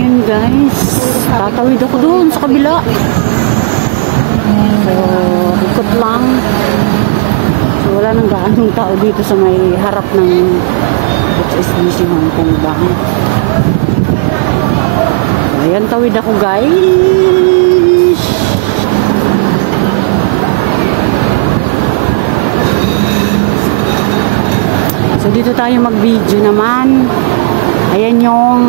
Ayan guys, tatawid ako doon sa kabila. So, ikot lang. So, wala nang gaanong tao dito sa may harap ng HSBC Hong Kong Bank. So, ayan, tawid ako guys. So, dito tayo mag-video naman. Ayan yung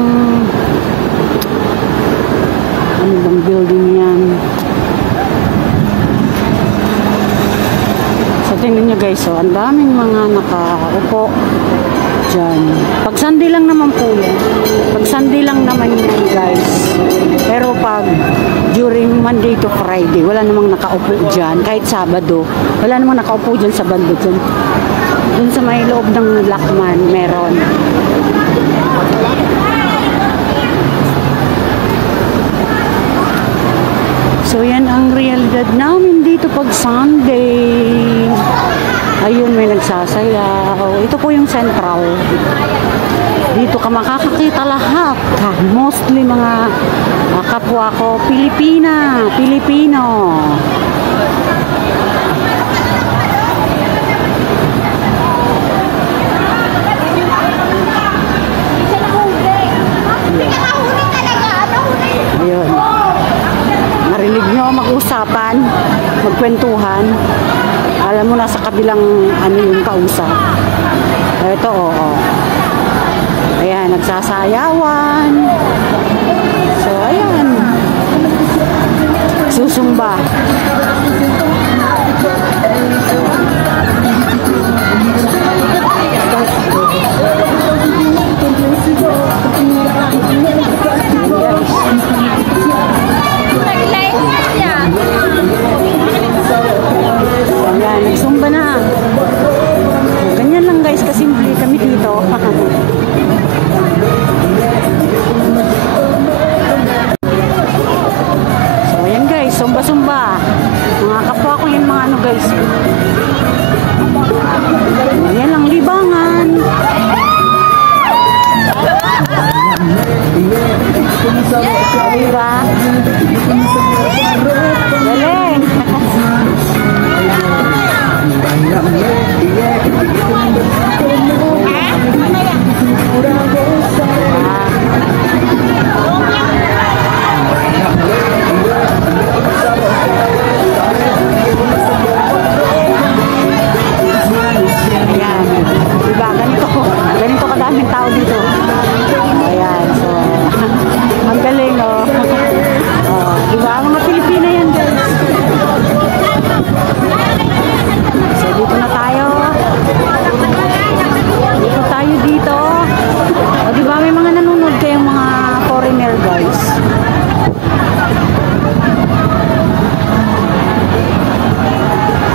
ano bang building yan. So tingnan nyo guys, so ang daming mga nakaupo dyan. Pag Sunday lang naman po yan. Pag Sunday lang naman yan guys. Pero pag during Monday to Friday, wala namang nakaupo dyan. Kahit Sabado, wala namang nakaupo dyan sa bando dyan. Dun sa may loob ng Lakman, meron. So yan ang realidad namin dito pag Sunday. Ayun, may nagsasayaw. Ito po yung Central. Dito ka makakakita lahat. Mostly mga kapwa ko Pilipino. Ayun. Narinig nyo mag-usapan, magkwentuhan. Alam mo na sa kabilang ano yung kausap. Ito, oo. Ayan, nagsasayawan. So, ayan. Susumba. Ayan, nagsumba na. Ganyan lang guys, kasimple kami dito. So ayan guys, sumba-sumba. Mga kapwa ko yan mga ano guys. Ayan lang, libangan. Diba? Galing. Ganito kadaming tao dito. Ayan, so ang galing, oh. Oh, diba? Mga Pilipina yan, guys. So, dito na tayo. Dito tayo dito. O, diba? May mga nanonood kayong mga foreigner, guys.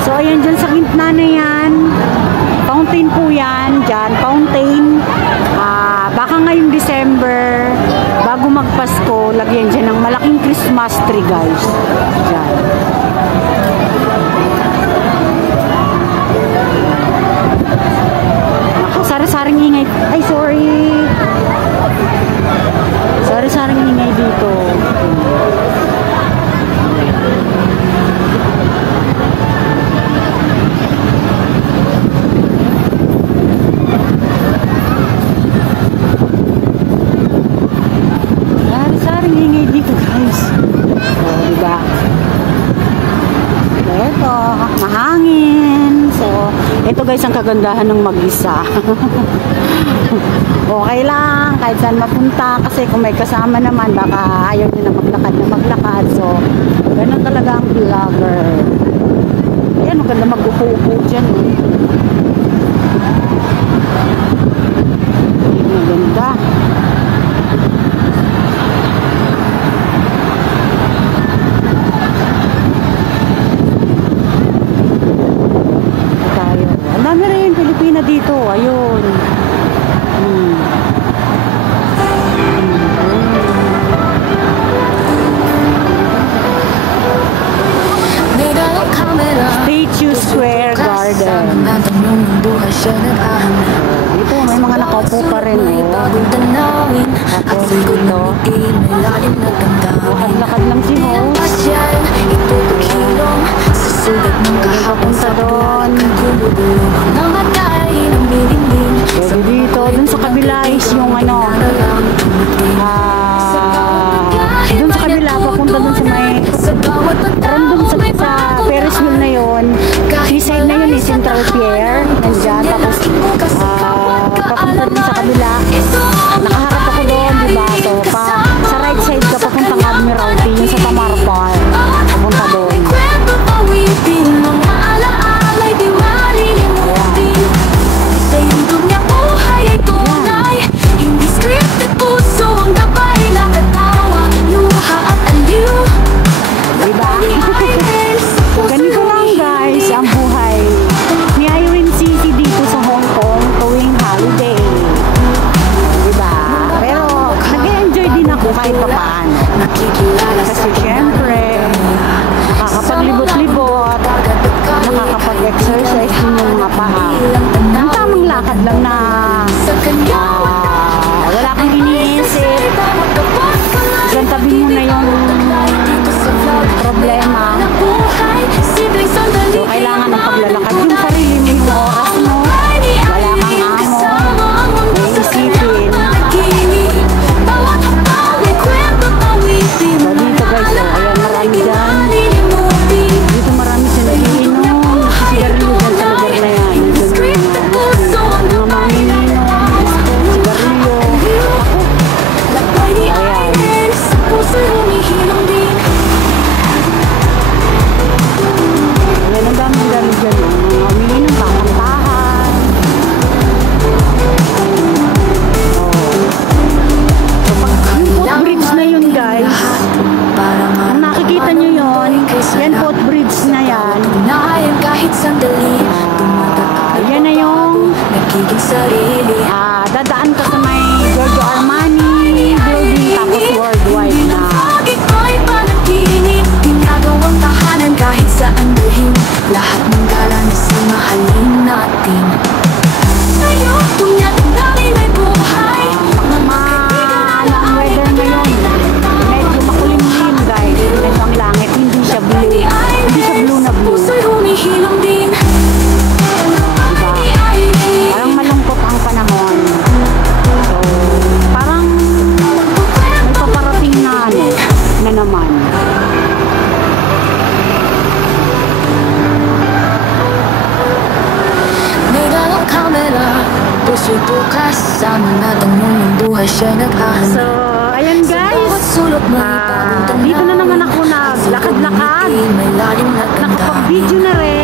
So, ayan dyan sa gitna na yan. Fountain po yan. Dyan, fountain. Baka ngayong December, bago magpasko, lagyan dyan ng malaking Christmas tree, guys. Dyan. Ako, sari-saring ingay. Ay, sorry. Sari-saring ingay dito. Mahangin. So, ito guys ang kagandahan ng mag-isa. Okay lang, kahit saan mapunta. Kasi kung may kasama naman, baka ayaw nyo na maglakad. So, ganun talaga ang vlogger. Ayan, maganda mag-upo-upo dyan. Maganda. Dami rin Pilipina dito. Ayun. Statue Square Garden. Dito may mga nakaupo pa rin. Oh. di may lalim na damdamin. Lakad lang si Ho. Pasyal, ipupagilong sa sugat ng kahapon sa doon. kulubulong. Mga tayo ng bilingling. Pwede dito. Dun sa kabila is yung ano. Dun sa kabila, papunta dun sa may. Parang dun sa Ferris wheel na yun. Seaside na yun eh, Central Pier. Nandyan. Tapos papunta dun sa kabila. Nakaharap ako doon, diba? So, sa right side ka papuntang Admiralty, yung sa Tamar Park. Papunta doon. Mga alaala'y di malilimutin. Sa iyong dunyang buhay ay tunay. Hindi scripted, puso ang gabay. Nakatawa, luha at aliw. Diba? Ganito lang guys ang buhay ni Irene City dito sa Hong Kong tuwing holiday. Diba? Pero nag-enjoy din ako kahit pa paano. Kasi syempre nakakapaglibot-libot, nakakapag-exercise din yung mga paa. Ang tamang lakad lang na wala kang iniisip. Diyan tabi mo na yung problema. So, kailangan ng paglalakad yung sarili mo, yung oras mo. Wala kang amo. May isipin. So, dito guys, ayan marami dyan. Dito marami sila iinom. Sigarilyo dyan sa lugar na yan. Mga mamininom. Sigarilyo. Wala nang daming dami dyan. Mga mamininom, kakantahan. So, pag yung footbridge na yun guys, ang nakikita nyo yun, yan footbridge na yan. Kahit sandali, Yan na yung nagiging sarili. dadaan ka sa may Giorgio Armani building tapos worldwide na. Pag iko'y panaginip, ginagawang tahanan kahit saan dalhin. Lahat ng gala na simahalin natin. Sa'yo, tunyan namin ay buhay. Ang weather ngayon, medyo makulimlim guys. Medyo ang langit, hindi siya blue. Hindi siya blue na blue. Puso'y humihilom din. Parang malungkot ang panahon. So, parang may paparating na ano, na naman. May dalang camera, puso'y bukas. Sama natin yung buhay siya'y nag-ahanda. So, ayan guys. Dito na naman ako naglakad-lakad. Nakapag-video na rin.